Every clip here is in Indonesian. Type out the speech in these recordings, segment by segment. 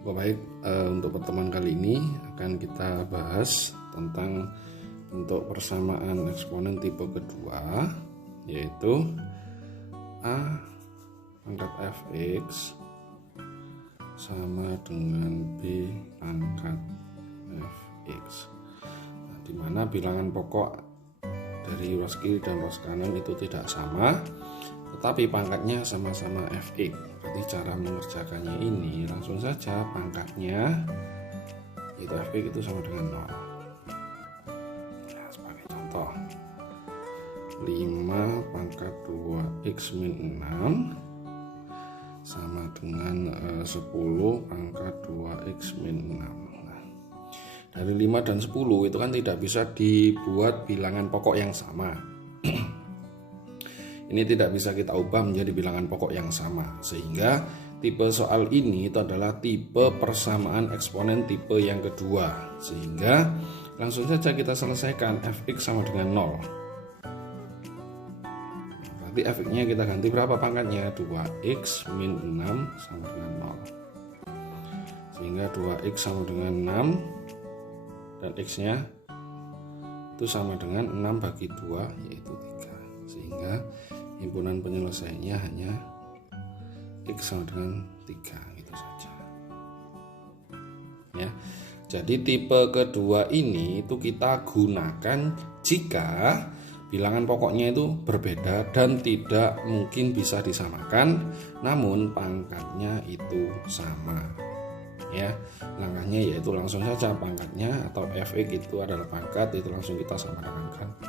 Baik, untuk pertemuan kali ini akan kita bahas tentang bentuk persamaan eksponen tipe kedua, yaitu A pangkat fx sama dengan B pangkat fx. Nah, dimana bilangan pokok dari ruas kiri dan ruas kanan itu tidak sama, tetapi pangkatnya sama-sama fx. Jadi cara mengerjakannya ini langsung saja, pangkatnya itu fx itu sama dengan 0. Nah, sebagai contoh 5 pangkat 2x min 6 sama dengan 10 pangkat 2x min 6. Nah, dari 5 dan 10 itu kan tidak bisa dibuat bilangan pokok yang sama. Ini tidak bisa kita ubah menjadi bilangan pokok yang sama, sehingga tipe soal ini itu adalah tipe persamaan eksponen tipe yang kedua. Sehingga langsung saja kita selesaikan, fx sama dengan 0. Berarti fx-nya kita ganti berapa pangkatnya? 2x min 6 sama dengan 0. Sehingga 2x sama dengan 6 dan x-nya itu sama dengan 6 bagi 2 yaitu 3. Sehingga himpunan penyelesaiannya hanya x sama dengan 3, gitu saja. Ya. Jadi tipe kedua ini itu kita gunakan jika bilangan pokoknya itu berbeda dan tidak mungkin bisa disamakan, namun pangkatnya itu sama. Ya, langkahnya yaitu langsung saja pangkatnya atau fx itu adalah pangkat, itu langsung kita samakan 0.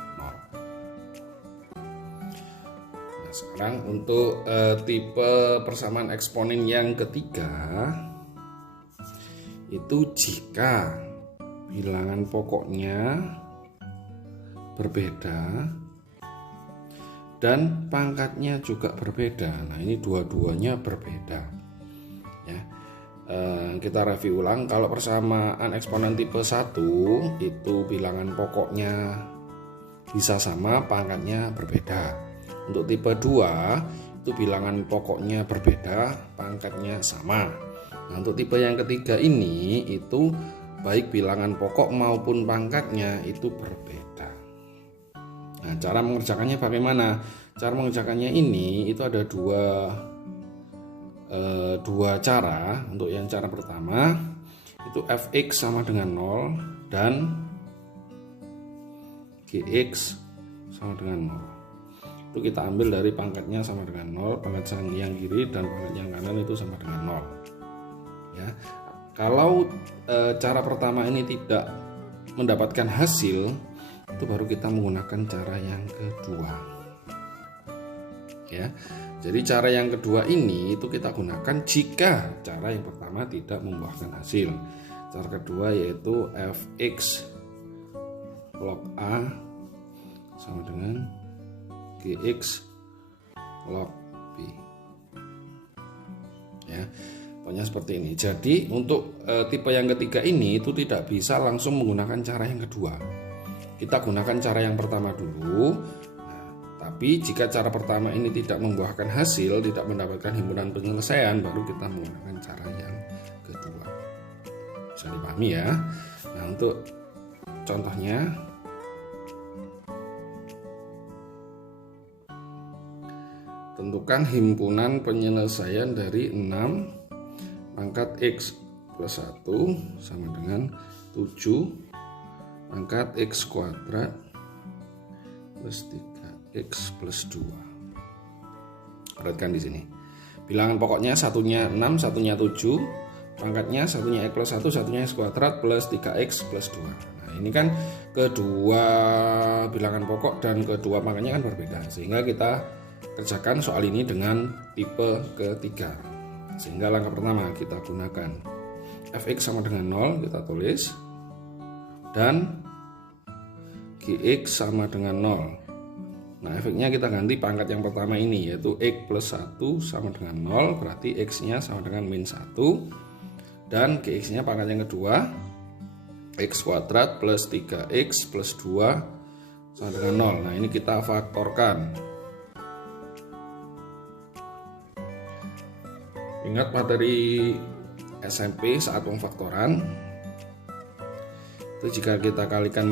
Sekarang untuk tipe persamaan eksponen yang ketiga, itu jika bilangan pokoknya berbeda dan pangkatnya juga berbeda. Nah, ini dua-duanya berbeda. Ya, kita review ulang. Kalau persamaan eksponen tipe 1 itu bilangan pokoknya bisa sama, pangkatnya berbeda. Untuk tipe 2 itu bilangan pokoknya berbeda, pangkatnya sama. Nah, untuk tipe yang ketiga ini itu baik bilangan pokok maupun pangkatnya itu berbeda. Nah, cara mengerjakannya bagaimana? Cara mengerjakannya ini itu ada dua cara. Untuk yang cara pertama itu fx sama dengan 0 dan gx sama dengan 0. Itu kita ambil dari pangkatnya sama dengan 0, pangkat yang kiri dan pangkat yang kanan itu sama dengan 0. Ya, kalau cara pertama ini tidak mendapatkan hasil, itu baru kita menggunakan cara yang kedua. Ya, jadi cara yang kedua ini itu kita gunakan jika cara yang pertama tidak membuahkan hasil. Cara kedua yaitu fx log A sama dengan gx log B. Ya, pokoknya seperti ini. Jadi untuk tipe yang ketiga ini itu tidak bisa langsung menggunakan cara yang kedua. Kita gunakan cara yang pertama dulu. Nah, tapi jika cara pertama ini tidak membuahkan hasil, tidak mendapatkan himpunan penyelesaian, baru kita menggunakan cara yang kedua. Bisa dipahami ya. Nah, untuk contohnya, tentukan himpunan penyelesaian dari 6 pangkat x plus 1 sama dengan 7 pangkat x kuadrat plus 3x plus 2. Perhatikan di sini. Bilangan pokoknya satunya 6, satunya 7, pangkatnya satunya x plus 1, satunya x kuadrat plus 3x plus 2. Nah, ini kan kedua bilangan pokok dan kedua pangkatnya kan berbeda, sehingga kita kerjakan soal ini dengan tipe ketiga. Sehingga langkah pertama kita gunakan fx sama dengan 0, kita tulis, dan gx sama dengan 0. Nah, fx-nya kita ganti pangkat yang pertama ini, yaitu x plus 1 sama dengan 0, berarti x-nya sama dengan min 1, dan gx-nya pangkat yang kedua x kuadrat plus 3x plus 2 sama dengan 0. Nah, ini kita faktorkan. Ingat materi SMP saat pemfaktoran. Itu jika kita kalikan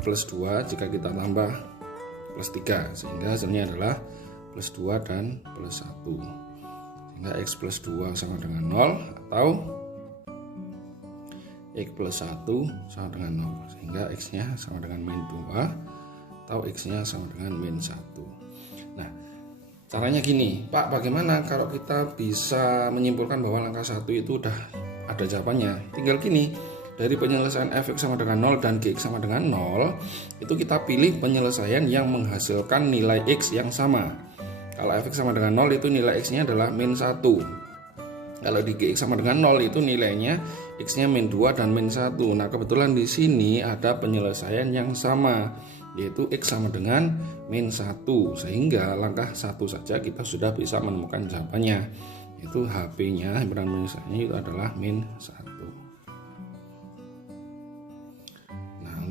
plus 2 jika kita tambah plus 3, sehingga hasilnya adalah plus 2 dan plus 1. Sehingga X plus 2 sama dengan 0 atau X plus 1 sama dengan 0. Sehingga X-nya sama dengan min 2 atau X-nya sama dengan min 1. Nah, caranya gini, Pak, bagaimana kalau kita bisa menyimpulkan bahwa langkah 1 itu udah ada jawabannya? Tinggal gini, dari penyelesaian fx sama dengan 0 dan gx sama dengan 0, itu kita pilih penyelesaian yang menghasilkan nilai x yang sama. Kalau fx sama dengan 0 itu nilai x-nya adalah min 1. Kalau di gx sama dengan 0 itu nilainya x-nya min 2 dan min 1. Nah, kebetulan di sini ada penyelesaian yang sama, yaitu x sama dengan min 1. Sehingga langkah 1 saja kita sudah bisa menemukan jawabannya, yaitu HP-nya, himpunan penyelesaiannya itu adalah min 1.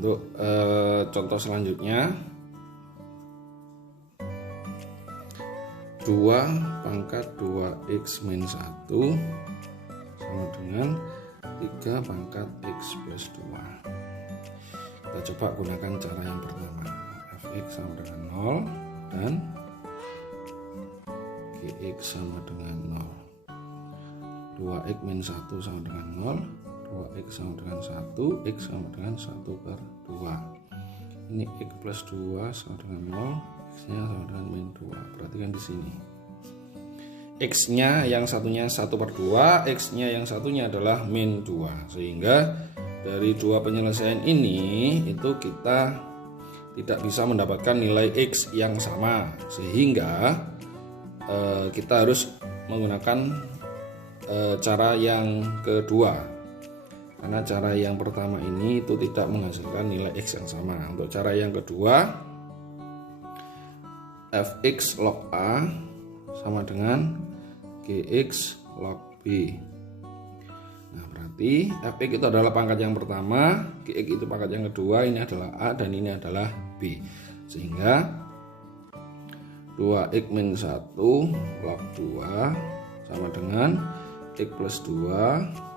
Untuk contoh selanjutnya, 2 pangkat 2x min 1 sama dengan 3 pangkat x plus 2. Kita coba gunakan cara yang pertama, fx sama dengan 0 dan gx sama dengan 0. 2x min 1 sama dengan 0, 2x sama dengan 1, x sama dengan 1 per 2. Ini x plus 2 sama dengan 0, x-nya sama dengan min 2. Perhatikan di sini. X-nya yang satunya 1 per 2, x-nya yang satunya adalah min 2. Sehingga dari dua penyelesaian ini itu kita tidak bisa mendapatkan nilai x yang sama. Sehingga kita harus menggunakan cara yang kedua. Karena cara yang pertama ini itu tidak menghasilkan nilai x yang sama. Untuk cara yang kedua, fx log A sama dengan gx log B. Nah, berarti fx itu adalah pangkat yang pertama, gx itu pangkat yang kedua, ini adalah A dan ini adalah B. Sehingga 2x min 1 log 2 sama dengan x plus 2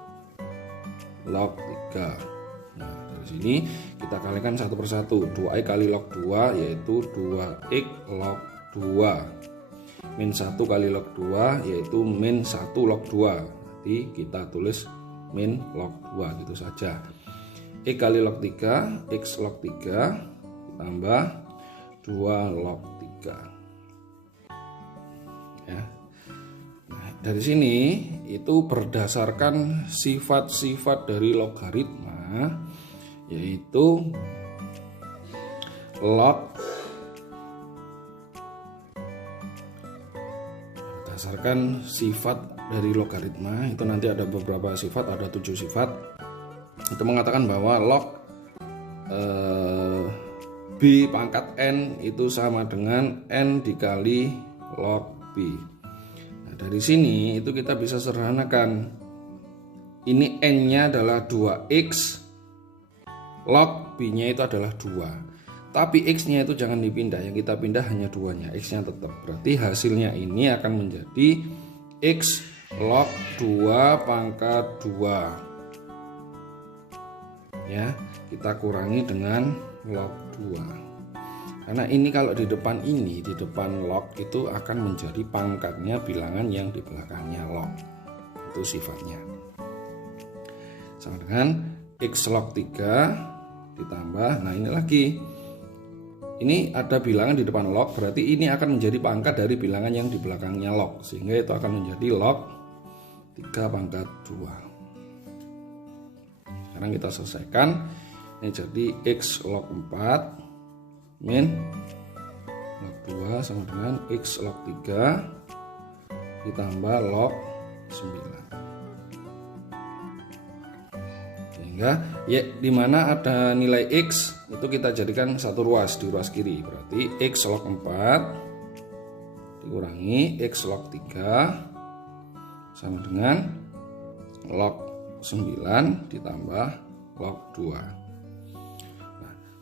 log 3. Nah, dari sini kita kalikan satu persatu. 2x kali log 2 yaitu 2x log 2. Min 1 kali log 2 yaitu min 1 log 2. Nanti kita tulis min log 2 gitu saja. X kali log 3, x log 3 tambah 2 log 3. Ya. Dari sini itu berdasarkan sifat-sifat dari logaritma, yaitu log berdasarkan sifat dari logaritma itu nanti ada beberapa sifat, ada 7 sifat. Itu mengatakan bahwa log B pangkat n itu sama dengan n dikali log B. Dari sini itu kita bisa sederhanakan. Ini n-nya adalah 2x, log b-nya itu adalah 2. Tapi x-nya itu jangan dipindah, yang kita pindah hanya 2-nya, x-nya tetap. Berarti hasilnya ini akan menjadi x log 2 pangkat 2. Ya, kita kurangi dengan log 2. Karena ini kalau di depan log itu akan menjadi pangkatnya bilangan yang di belakangnya log. Itu sifatnya. Sama dengan x log 3 ditambah, nah ini lagi. Ini ada bilangan di depan log, berarti ini akan menjadi pangkat dari bilangan yang di belakangnya log. Sehingga itu akan menjadi log 3 pangkat 2. Sekarang kita selesaikan. Ini jadi x log 4 min log 2 sama dengan x log 3 ditambah log 9. Sehingga ya dimana ada nilai x itu kita jadikan satu ruas, di ruas kiri. Berarti x log 4 dikurangi x log 3 sama dengan log 9 ditambah log 2.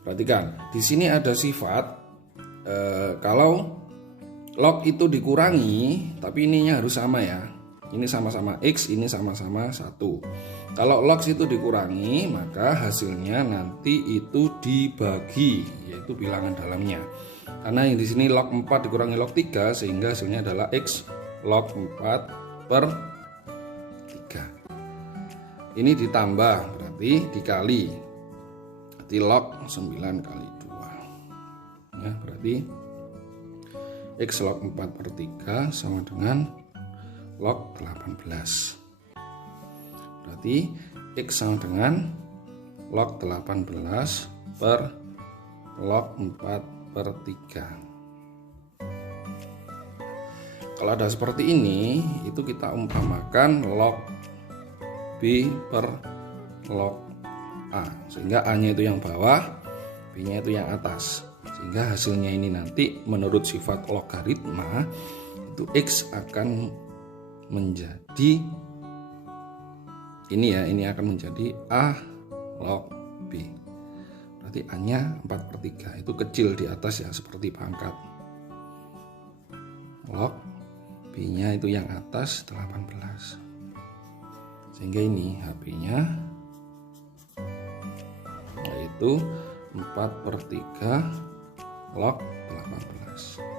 Perhatikan, di sini ada sifat kalau log itu dikurangi, tapi ininya harus sama ya. Ini sama-sama X, ini sama-sama 1. Kalau log itu dikurangi, maka hasilnya nanti itu dibagi, yaitu bilangan dalamnya. Karena yang di sini log 4 dikurangi log 3, sehingga hasilnya adalah X log 4 per 3. Ini ditambah, berarti dikali. Berarti log 9 kali 2. Ya, berarti X log 4 per 3 sama dengan log 18. Berarti X sama dengan log 18 per log 4 per 3. Kalau ada seperti ini, itu kita umpamakan log B per log A, sehingga A nya itu yang bawah, B nya itu yang atas, sehingga hasilnya ini nanti menurut sifat logaritma itu X akan menjadi ini akan menjadi A log B. Berarti A nya 4 per 3, itu kecil di atas ya, seperti pangkat. Log B nya itu yang atas 18, sehingga ini HB nya yaitu 4 per 3 log 18.